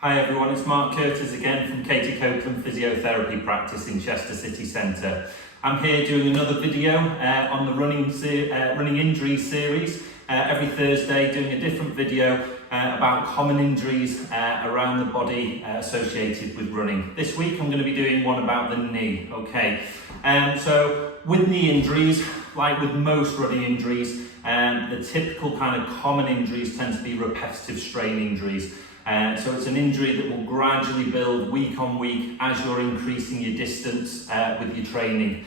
Hi everyone, it's Mark Curtis again from Copeland Physiotherapy practice in Chester City Centre. I'm here doing another video on the running injuries series. Every Thursday doing a different video about common injuries around the body associated with running. This week I'm going to be doing one about the knee. So with knee injuries, like with most running injuries, the typical kind of common injuries tend to be repetitive strain injuries. So it's an injury that will gradually build week on week as you're increasing your distance with your training.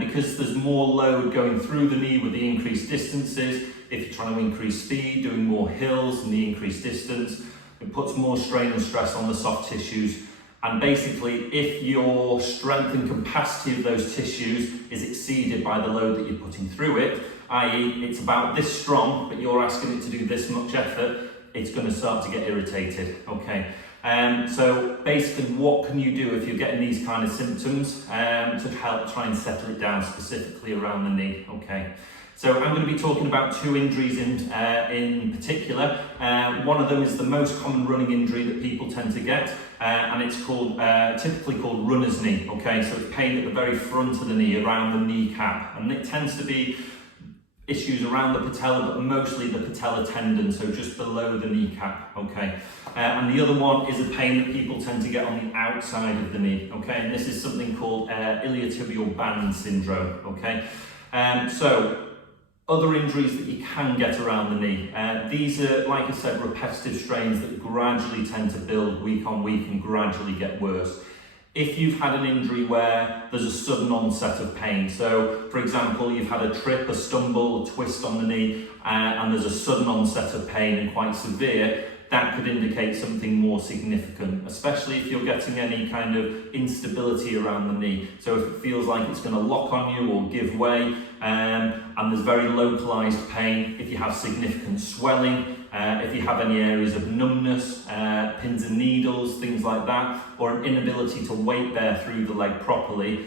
Because there's more load going through the knee with the increased distances, if you're trying to increase speed, doing more hills and the increased distance, it puts more strain and stress on the soft tissues. And basically, if your strength and capacity of those tissues is exceeded by the load that you're putting through it, i.e. it's about this strong, but you're asking it to do this much effort, it's going to start to get irritated. So basically, what can you do if you're getting these kind of symptoms to help try and settle it down, specifically around the knee? So I'm going to be talking about two injuries in particular. One of them is the most common running injury that people tend to get, and it's called typically called runner's knee. So it's pain at the very front of the knee, around the kneecap, and it tends to be issues around the patella, but mostly the patella tendon, so just below the kneecap. And the other one is a pain that people tend to get on the outside of the knee. And this is something called iliotibial band syndrome. So other injuries that you can get around the knee. These are, like I said, repetitive strains that gradually tend to build week on week and gradually get worse. If you've had an injury where there's a sudden onset of pain, so for example, you've had a trip, a stumble, a twist on the knee, and there's a sudden onset of pain and quite severe, that could indicate something more significant, especially if you're getting any kind of instability around the knee. So if it feels like it's going to lock on you or give way, and there's very localized pain, if you have significant swelling, if you have any areas of numbness, pins and needles, things like that, or an inability to weight bear through the leg properly,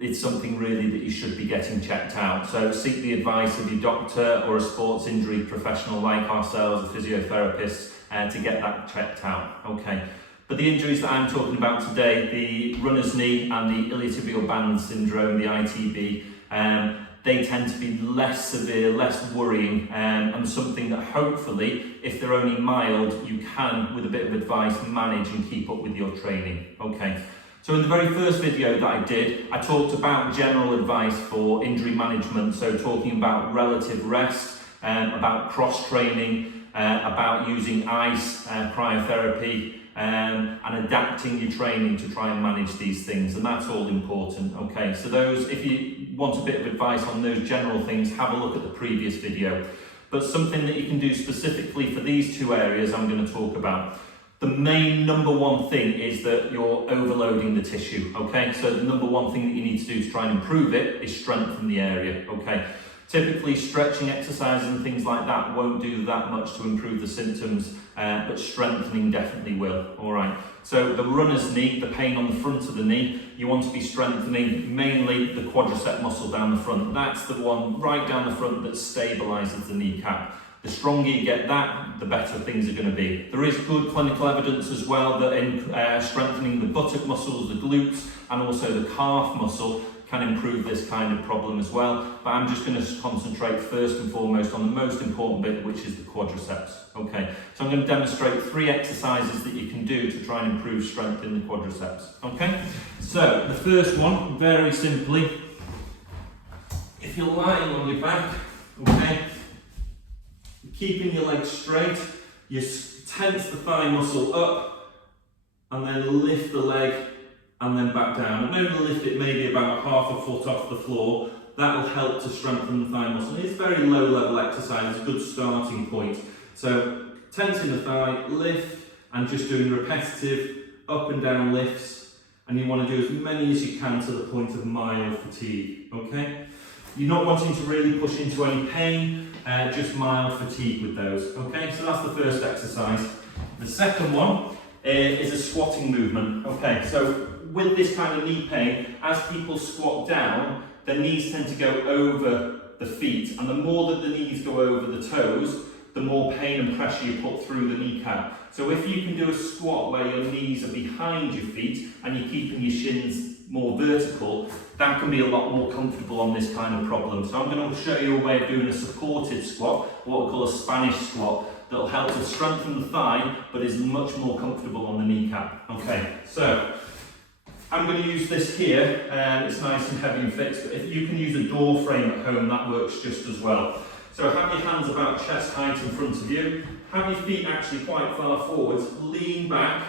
it's something really that you should be getting checked out. So seek the advice of your doctor or a sports injury professional like ourselves, a physiotherapist, to get that checked out. But the injuries that I'm talking about today, the runner's knee and the iliotibial band syndrome, the ITB, they tend to be less severe, less worrying, and something that hopefully, if they're only mild, you can, with a bit of advice, manage and keep up with your training. So in the very first video that I did, I talked about general advice for injury management, so talking about relative rest, about cross-training, about using ice, cryotherapy, and adapting your training to try and manage these things, and that's all important. So those, if you want a bit of advice on those general things, have a look at the previous video. But something that you can do specifically for these two areas I'm going to talk about. The main number one thing is that you're overloading the tissue. So the number one thing that you need to do to try and improve it is strengthen the area. Typically stretching exercises and things like that won't do that much to improve the symptoms, but strengthening definitely will. So the runner's knee, the pain on the front of the knee, you want to be strengthening mainly the quadricep muscle down the front. That's the one right down the front that stabilizes the kneecap. The stronger you get that, the better things are going to be. There is good clinical evidence as well that in strengthening the buttock muscles, the glutes, and also the calf muscle can improve this kind of problem as well. But I'm just going to concentrate first and foremost on the most important bit, which is the quadriceps. So I'm going to demonstrate 3 exercises that you can do to try and improve strength in the quadriceps. So the first one, very simply, if you're lying on your back, keeping your legs straight, you tense the thigh muscle up and then lift the leg and then back down. And only lift it maybe about half a foot off the floor. That will help to strengthen the thigh muscle. It's a very low level exercise, it's a good starting point. So tensing the thigh, lift, and just doing repetitive up and down lifts. And you want to do as many as you can to the point of mild fatigue. You're not wanting to really push into any pain, just mild fatigue with those. So that's the first exercise. The second one is a squatting movement. So with this kind of knee pain, as people squat down, their knees tend to go over the feet, and the more that the knees go over the toes, the more pain and pressure you put through the kneecap. So if you can do a squat where your knees are behind your feet and you're keeping your shins more vertical, that can be a lot more comfortable on this kind of problem. So I'm going to show you a way of doing a supported squat, what we call a Spanish squat, that'll help to strengthen the thigh, but is much more comfortable on the kneecap. Okay, so I'm going to use this here, it's nice and heavy and fixed, but if you can use a door frame at home, that works just as well. So have your hands about chest height in front of you, have your feet actually quite far forwards, lean back,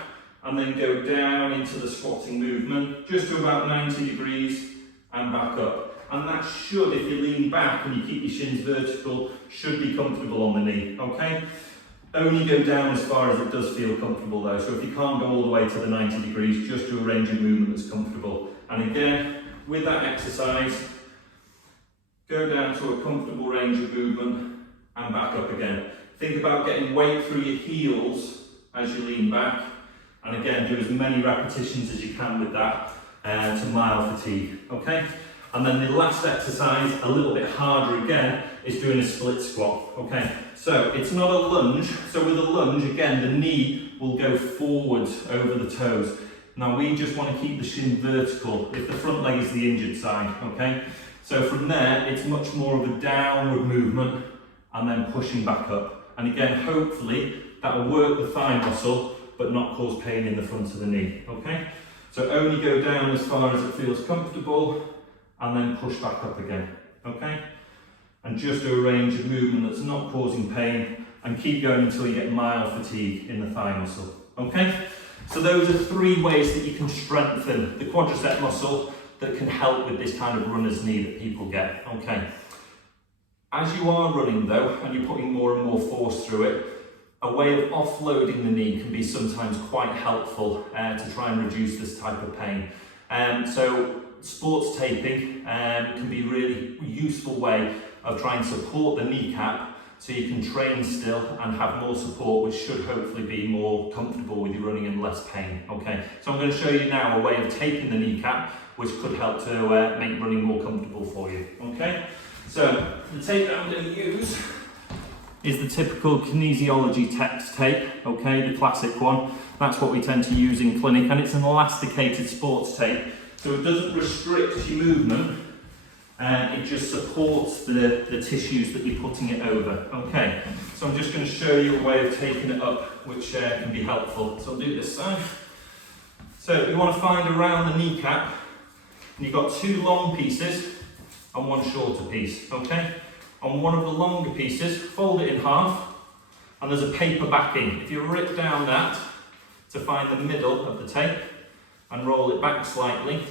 and then go down into the squatting movement, just to about 90 degrees, and back up. And that should, if you lean back and you keep your shins vertical, should be comfortable on the knee, okay? Only go down as far as it does feel comfortable though, so if you can't go all the way to the 90 degrees, just do a range of movement that's comfortable. And again, with that exercise, go down to a comfortable range of movement and back up again. Think about getting weight through your heels as you lean back, and again, do as many repetitions as you can with that to mild fatigue, okay? And then the last exercise, a little bit harder again, is doing a split squat, okay? So it's not a lunge, so with a lunge, again, the knee will go forwards over the toes. Now we just want to keep the shin vertical if the front leg is the injured side, okay? So from there, it's much more of a downward movement and then pushing back up. And again, hopefully, that will work the thigh muscle, but not cause pain in the front of the knee, okay? So only go down as far as it feels comfortable, and then push back up again, okay? And just do a range of movement that's not causing pain, and keep going until you get mild fatigue in the thigh muscle, okay? So those are 3 ways that you can strengthen the quadricep muscle that can help with this kind of runner's knee that people get, okay? As you are running though, and you're putting more and more force through it, a way of offloading the knee can be sometimes quite helpful to try and reduce this type of pain. So sports taping can be a really useful way of trying to support the kneecap so you can train still and have more support, which should hopefully be more comfortable with your running and less pain. Okay, so I'm going to show you now a way of taping the kneecap, which could help to make running more comfortable for you. Okay, so the tape that I'm going to use is the typical kinesiology text tape, okay, the classic one. That's what we tend to use in clinic, and it's an elasticated sports tape, so it doesn't restrict your movement, it just supports the tissues that you're putting it over. Okay, so I'm just going to show you a way of taking it up, which can be helpful. So I'll do this side. So you want to find around the kneecap, and you've got 2 long pieces and 1 shorter piece, okay? On one of the longer pieces, fold it in half, and there's a paper backing. If you rip down that to find the middle of the tape and roll it back slightly,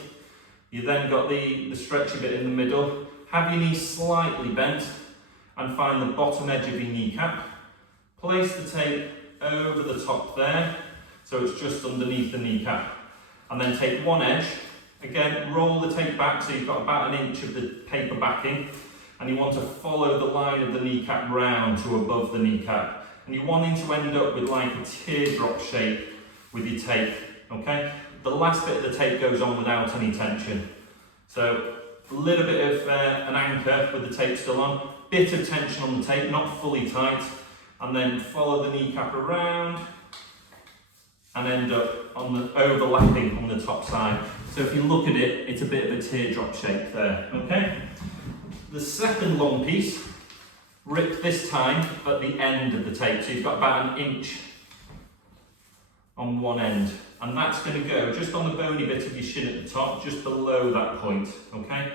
you then got the stretchy bit in the middle. Have your knee slightly bent and find the bottom edge of your kneecap. Place the tape over the top there, so it's just underneath the kneecap. And then take one edge, again, roll the tape back so you've got about 1 inch of the paper backing. And you want to follow the line of the kneecap round to above the kneecap. And you're wanting to end up with like a teardrop shape with your tape, okay? The last bit of the tape goes on without any tension. So a little bit of an anchor with the tape still on, bit of tension on the tape, not fully tight, and then follow the kneecap around and end up on the overlapping on the top side. So if you look at it, it's a bit of a teardrop shape there, okay? The second long piece, rip this time at the end of the tape, so you've got about 1 inch on one end, and that's going to go just on the bony bit of your shin at the top, just below that point, okay?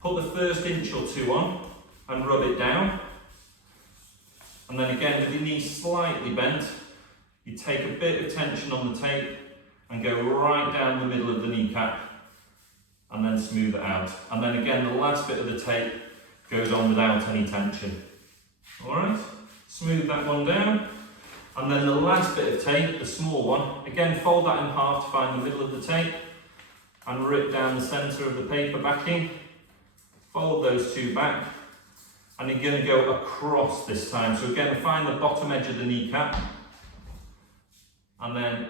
Put the first 1 or 2 inches on and rub it down, and then again with your knee slightly bent, you take a bit of tension on the tape and go right down the middle of the kneecap, and then smooth it out. And then again, the last bit of the tape goes on without any tension. All right, smooth that one down. And then the last bit of tape, the small one, again, fold that in half to find the middle of the tape and rip down the center of the paper backing. Fold those 2 back, and you're going to go across this time. So again, find the bottom edge of the kneecap, and then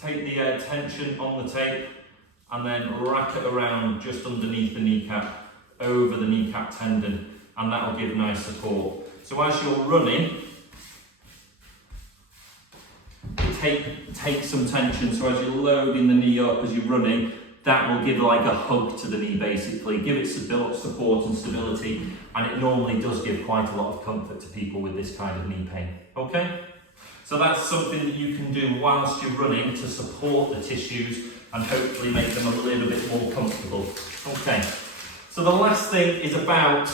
take the tension on the tape, and then wrap it around just underneath the kneecap, over the kneecap tendon, and that will give nice support. So as you're running, take some tension. So as you're loading the knee up as you're running, that will give like a hug to the knee basically, give it support and stability, and it normally does give quite a lot of comfort to people with this kind of knee pain. Okay? So that's something that you can do whilst you're running to support the tissues and hopefully make them a little bit more comfortable. Okay, so the last thing is about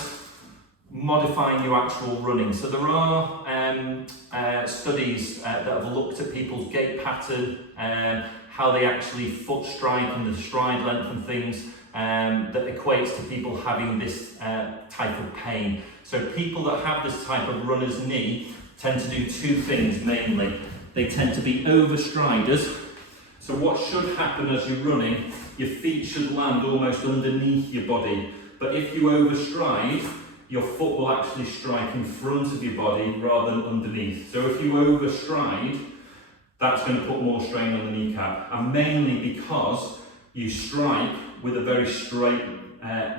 modifying your actual running. So there are studies that have looked at people's gait pattern, how they actually foot strike and the stride length and things that equates to people having this type of pain. So people that have this type of runner's knee tend to do two things mainly. They tend to be overstriders. So what should happen as you're running, your feet should land almost underneath your body. But if you overstride, your foot will actually strike in front of your body rather than underneath. So if you overstride, that's going to put more strain on the kneecap. And mainly because you strike with a very straight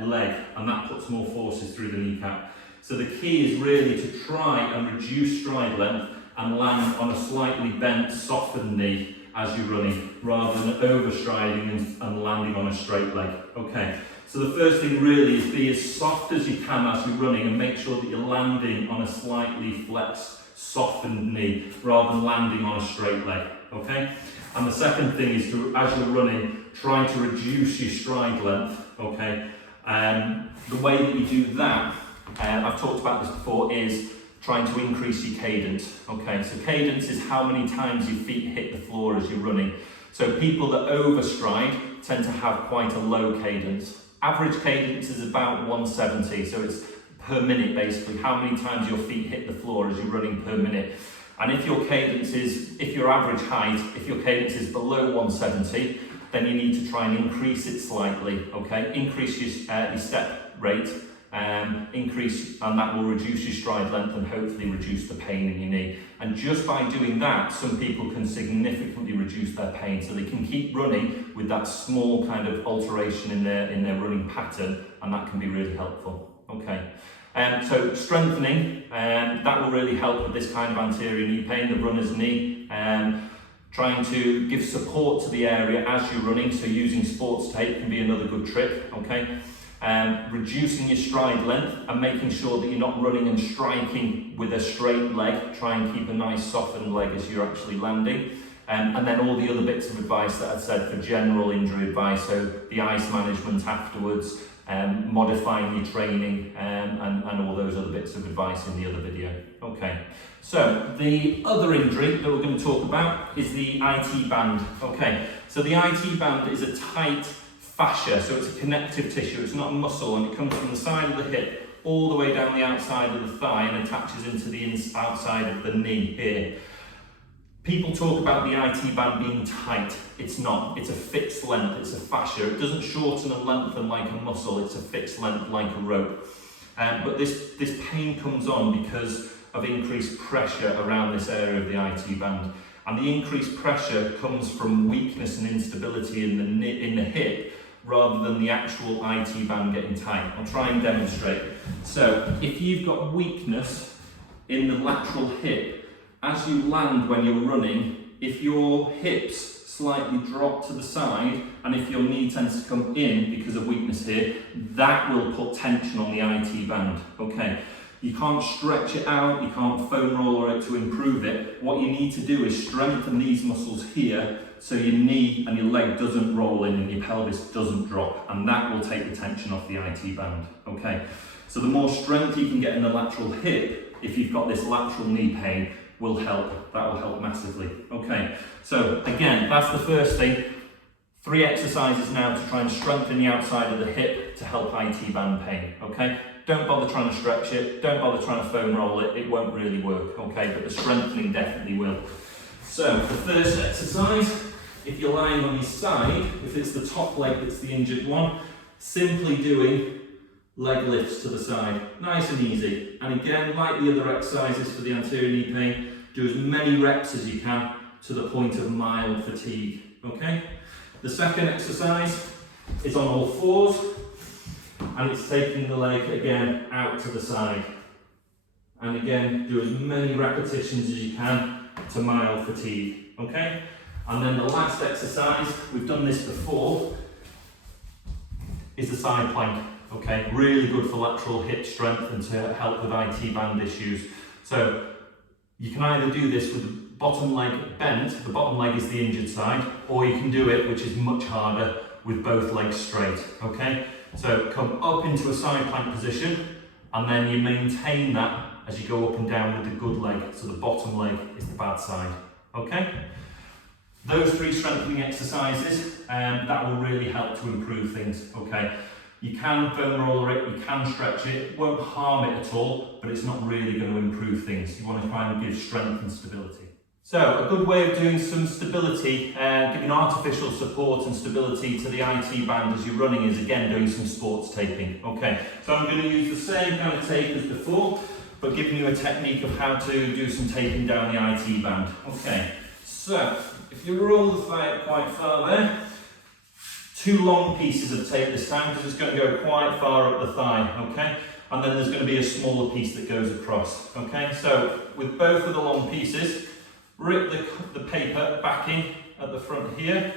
leg, and that puts more forces through the kneecap. So the key is really to try and reduce stride length and land on a slightly bent, softened knee as you're running, rather than overstriding and landing on a straight leg. Okay, so the first thing really is be as soft as you can as you're running and make sure that you're landing on a slightly flexed, softened knee rather than landing on a straight leg. Okay, and the second thing is to, as you're running, try to reduce your stride length. Okay, the way that you do that, I've talked about this before, is trying to increase your cadence. Okay, so cadence is how many times your feet hit the floor as you're running. So people that overstride tend to have quite a low cadence. Average cadence is about 170, so it's per minute basically, how many times your feet hit the floor as you're running per minute. And if your cadence is, if your average height, if your cadence is below 170, then you need to try and increase it slightly. Okay, increase your step rate. Increase, and that will reduce your stride length and hopefully reduce the pain in your knee. And just by doing that, some people can significantly reduce their pain, so they can keep running with that small kind of alteration in their running pattern, and that can be really helpful. Okay, so strengthening, that will really help with this kind of anterior knee pain, the runner's knee. Trying to give support to the area as you're running, so using sports tape can be another good trick. Okay. Reducing your stride length and making sure that you're not running and striking with a straight leg. Try and keep a nice softened leg as you're actually landing. And then all the other bits of advice that I said for general injury advice, so the ice management afterwards, modifying your training, and all those other bits of advice in the other video. Okay, so the other injury that we're going to talk about is the IT band. Okay, so the IT band is a tight fascia, so it's a connective tissue, it's not a muscle, and it comes from the side of the hip all the way down the outside of the thigh and attaches into the outside of the knee here. People talk about the IT band being tight. It's not. It's a fixed length. It's a fascia. It doesn't shorten and lengthen like a muscle. It's a fixed length like a rope. But this pain comes on because of increased pressure around this area of the IT band. And the increased pressure comes from weakness and instability in the hip rather than the actual IT band getting tight. I'll try and demonstrate. So if you've got weakness in the lateral hip, as you land when you're running, if your hips slightly drop to the side and if your knee tends to come in because of weakness here, that will put tension on the IT band. Okay, you can't stretch it out, you can't foam roller it to improve it. What you need to do is strengthen these muscles here so your knee and your leg doesn't roll in and your pelvis doesn't drop, and that will take the tension off the IT band. Okay, so the more strength you can get in the lateral hip, if you've got this lateral knee pain, will help. That will help massively. Okay, so again, that's the first thing. 3 exercises now to try and strengthen the outside of the hip to help IT band pain. Okay, don't bother trying to stretch it, don't bother trying to foam roll it, it won't really work. Okay, but the strengthening definitely will. So the first exercise, if you're lying on your side, if it's the top leg that's the injured one, simply doing leg lifts to the side, nice and easy. And again, like the other exercises for the anterior knee pain, do as many reps as you can to the point of mild fatigue. Okay. The second exercise is on all fours, and it's taking the leg again out to the side. And again, do as many repetitions as you can to mild fatigue, okay? And then the last exercise, we've done this before, is the side plank, okay? Really good for lateral hip strength and to help with IT band issues. So you can either do this with the bottom leg bent, the bottom leg is the injured side, or you can do it, which is much harder, with both legs straight, okay? So come up into a side plank position, and then you maintain that as you go up and down with the good leg, so the bottom leg is the bad side, okay? Those 3 strengthening exercises, that will really help to improve things, okay? You can foam roller it, you can stretch it, won't harm it at all, but it's not really going to improve things. You want to try and give strength and stability. So, a good way of doing some stability, giving artificial support and stability to the IT band as you're running is, again, doing some sports taping, okay? So I'm going to use the same kind of tape as before, but giving you a technique of how to do some taping down the IT band. Okay, so if you roll the thigh up quite far there, 2 long pieces of tape this time, because it's going to go quite far up the thigh, okay? And then there's going to be a smaller piece that goes across, okay? So with both of the long pieces, rip the paper backing at the front here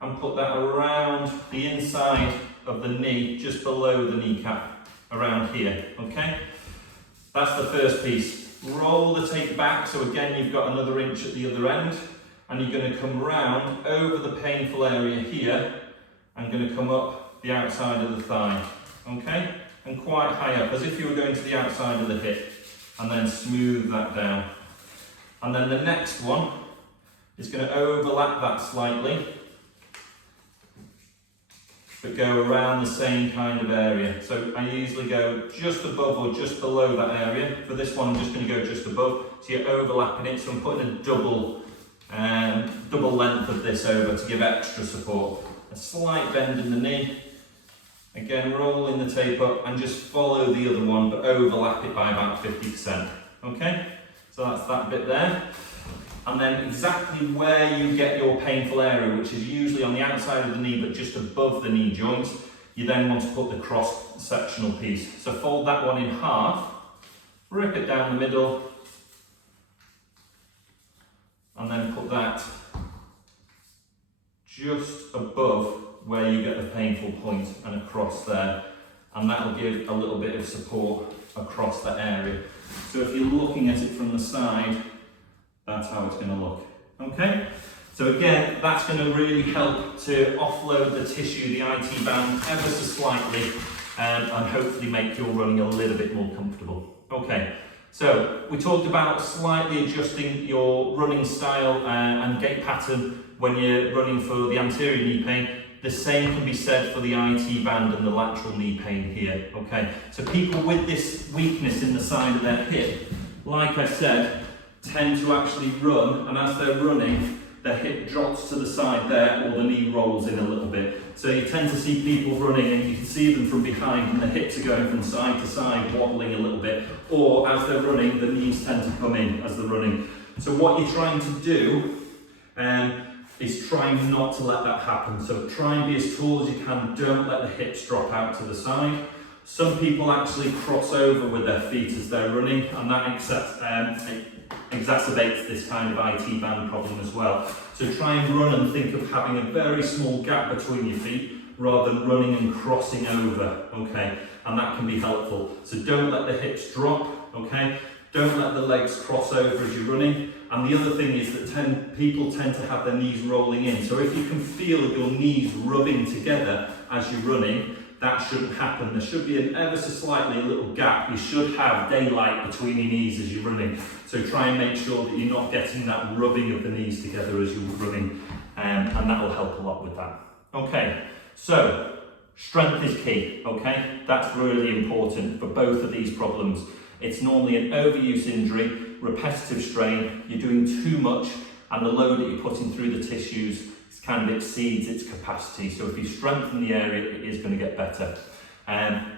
and put that around the inside of the knee, just below the kneecap, around here, okay? That's the first piece. Roll the tape back, so again you've got another inch at the other end, and you're going to come round over the painful area here and going to come up the outside of the thigh, okay? And quite high up, as if you were going to the outside of the hip, and then smooth that down. And then the next one is going to overlap that slightly, but go around the same kind of area. So I usually go just above or just below that area. For this one, I'm just going to go just above. So you're overlapping it, so I'm putting a double length of this over to give extra support. A slight bend in the knee. Again, rolling the tape up and just follow the other one, but overlap it by about 50%. Okay? So that's that bit there. And then exactly where you get your painful area, which is usually on the outside of the knee, but just above the knee joint, you then want to put the cross-sectional piece. So fold that one in half, rip it down the middle, and then put that just above where you get the painful point and across there. And that will give a little bit of support across that area. So if you're looking at it from the side, that's how it's going to look. Okay? So again, that's going to really help to offload the tissue, the IT band, ever so slightly, and hopefully make your running a little bit more comfortable. Okay, so we talked about slightly adjusting your running style and gait pattern when you're running for the anterior knee pain. The same can be said for the IT band and the lateral knee pain here, okay? So people with this weakness in the side of their hip, like I said, tend to actually run, and as they're running, their hip drops to the side there, or the knee rolls in a little bit. So you tend to see people running, and you can see them from behind, and the hips are going from side to side, wobbling a little bit, or as they're running, the knees tend to come in as they're running. So what you're trying to do is trying not to let that happen. So try and be as tall as you can, don't let the hips drop out to the side. Some people actually cross over with their feet as they're running, and that exacerbates this kind of IT band problem as well. So try and run and think of having a very small gap between your feet rather than running and crossing over, okay? And that can be helpful. So don't let the hips drop, okay? Don't let the legs cross over as you're running. And the other thing is that people tend to have their knees rolling in. So if you can feel your knees rubbing together as you're running, that shouldn't happen. There should be an ever so slightly little gap. You should have daylight between your knees as you're running. So try and make sure that you're not getting that rubbing of the knees together as you're running, and that will help a lot with that. Okay, so strength is key, okay? That's really important for both of these problems. It's normally an overuse injury, repetitive strain, you're doing too much, and the load that you're putting through the tissues kind of exceeds its capacity. So if you strengthen the area, it is going to get better.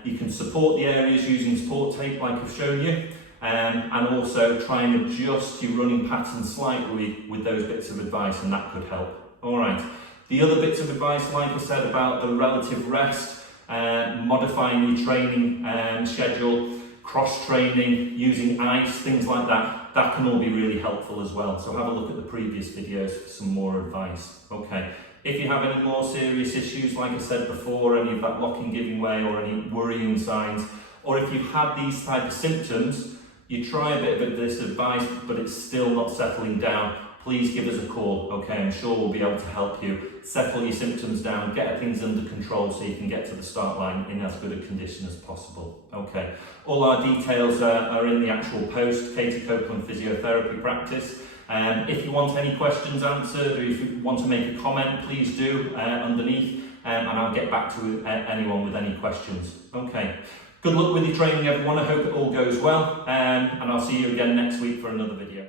You can support the areas using support tape like I've shown you, and also try and adjust your running pattern slightly with those bits of advice, and that could help. All right. The other bits of advice, like I said, about the relative rest, modifying your training schedule, cross-training, using ice, things like that, that can all be really helpful as well. So have a look at the previous videos for some more advice. Okay. If you have any more serious issues, like I said before, any of that locking giving way or any worrying signs, or if you've had these type of symptoms, you try a bit of this advice, but it's still not settling down, please give us a call, okay? I'm sure we'll be able to help you settle your symptoms down, get things under control so you can get to the start line in as good a condition as possible, okay? All our details are in the actual post, Katie Copeland Physiotherapy Practice. If you want any questions answered or if you want to make a comment, please do underneath and I'll get back to anyone with any questions. Okay. Good luck with your training, everyone. I hope it all goes well and I'll see you again next week for another video.